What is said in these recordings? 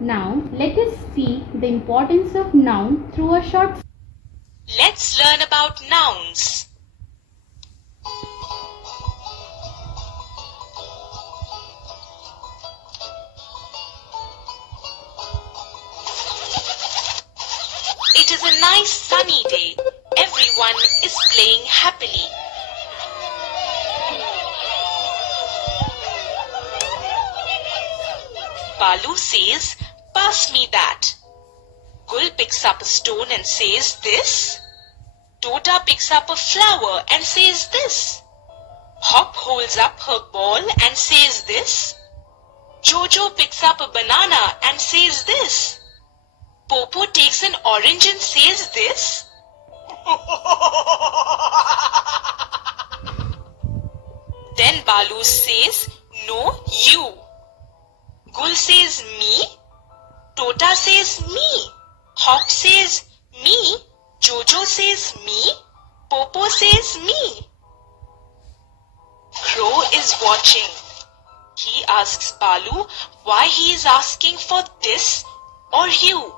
Now let us see the importance of noun through a short. Let's learn about nouns. It is a nice sunny day. Everyone is playing happily. Balu says, "Pass me that." Gul picks up a stone and says this. Tota picks up a flower and says this. Hop holds up her ball and says this. Jojo picks up a banana and says this. Popo takes an orange and says this. Then Balu says, "No, you." Gul says, "Me." Tota says, "Me." Hop says, "Me." Jojo says, "Me." Popo says, "Me." Crow is watching. He asks Balu why he is asking for this or you.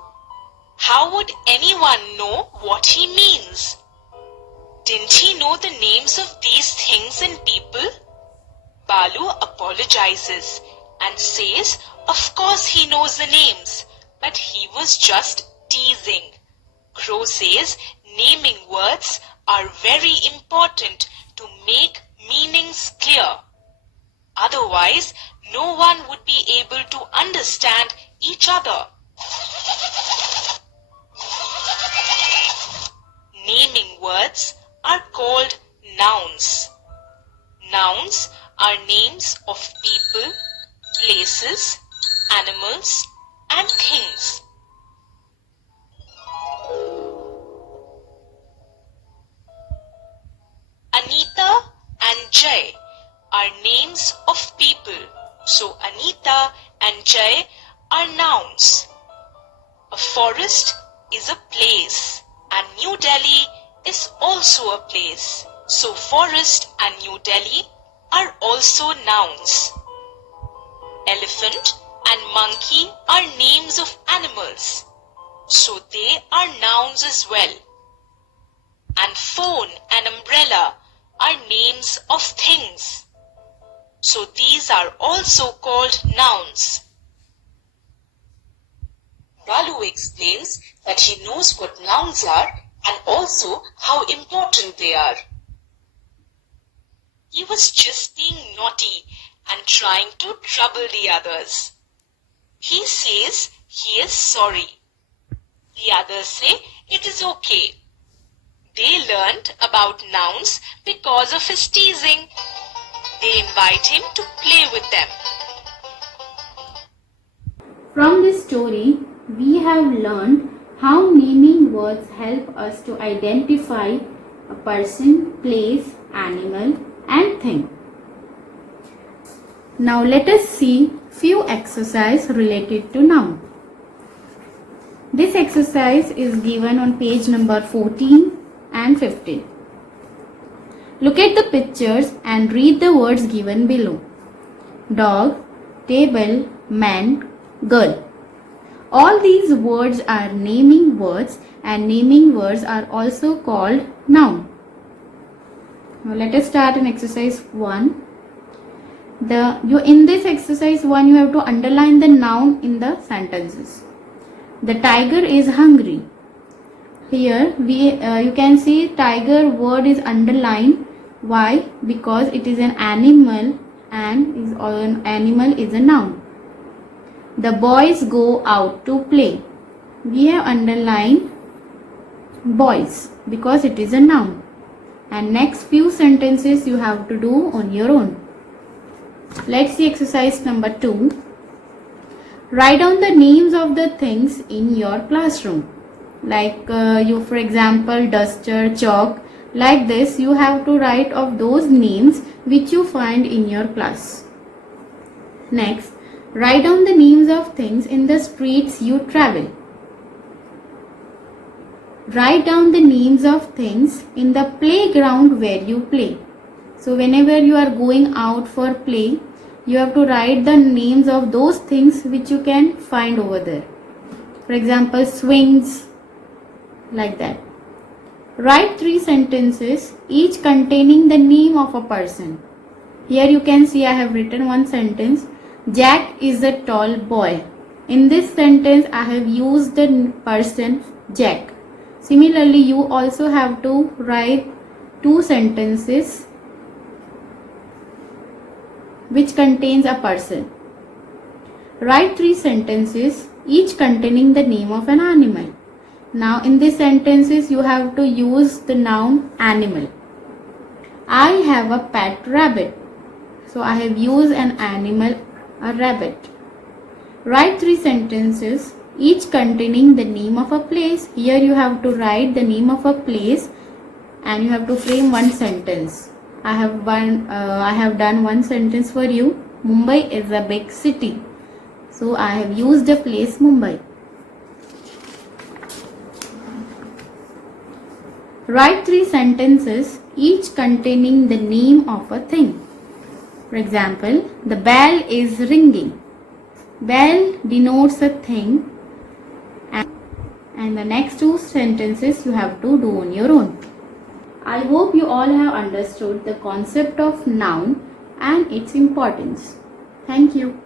How would anyone know what he means? Didn't he know the names of these things and people? Balu apologizes and says, of course he knows the names, but he was just teasing. Crow says naming words are very important to make meanings clear. Otherwise, no one would be able to understand each other. Naming words are called nouns. Nouns are names of people, places, animals, and things. Anita and Jay are names of people. So Anita and Jay are nouns. A forest is a place and New Delhi is also a place. So forest and New Delhi are also nouns. Elephant and monkey are names of animals. So they are nouns as well. And phone and umbrella are names of things. So these are also called nouns. Balu explains that he knows what nouns are and also how important they are. He was just being naughty and trying to trouble the others. He says he is sorry. The others say it is okay. They learnt about nouns because of his teasing. They invite him to play with them. From this story, we have learned how naming words help us to identify a person, place, animal, and thing. Now let us see few exercises related to noun. This exercise is given on page number 14 and 15. Look at the pictures and read the words given below. Dog, table, man, girl. All these words are naming words and naming words are also called noun. Now let us start in exercise 1. In this exercise 1 you have to underline the noun in the sentences. The tiger is hungry. Here you can see tiger word is underlined. Why? Because it is an animal and an animal is a noun. The boys go out to play. We have underlined boys because it is a noun. And next few sentences you have to do on your own. Let's see exercise number 2. Write down the names of the things in your classroom. Like for example, duster, chalk. Like this, you have to write of those names which you find in your class. Next, write down the names of things in the streets you travel. Write down the names of things in the playground where you play. So whenever you are going out for play, you have to write the names of those things which you can find over there. For example, swings, like that. Write 3 sentences, each containing the name of a person. Here you can see I have written one sentence. Jack is a tall boy. In this sentence I have used the person Jack. Similarly, you also have to write 2 sentences which contains a person. Write 3 sentences, each containing the name of an animal. Now in these sentences you have to use the noun animal. I have a pet rabbit. So I have used an animal, a rabbit. Write 3 sentences, each containing the name of a place. Here you have to write the name of a place and you have to frame one sentence. I have done one sentence for you. Mumbai is a big city. So I have used the place Mumbai. Write 3 sentences, each containing the name of a thing. For example, the bell is ringing. Bell denotes a thing, and the next 2 sentences you have to do on your own. I hope you all have understood the concept of noun and its importance. Thank you.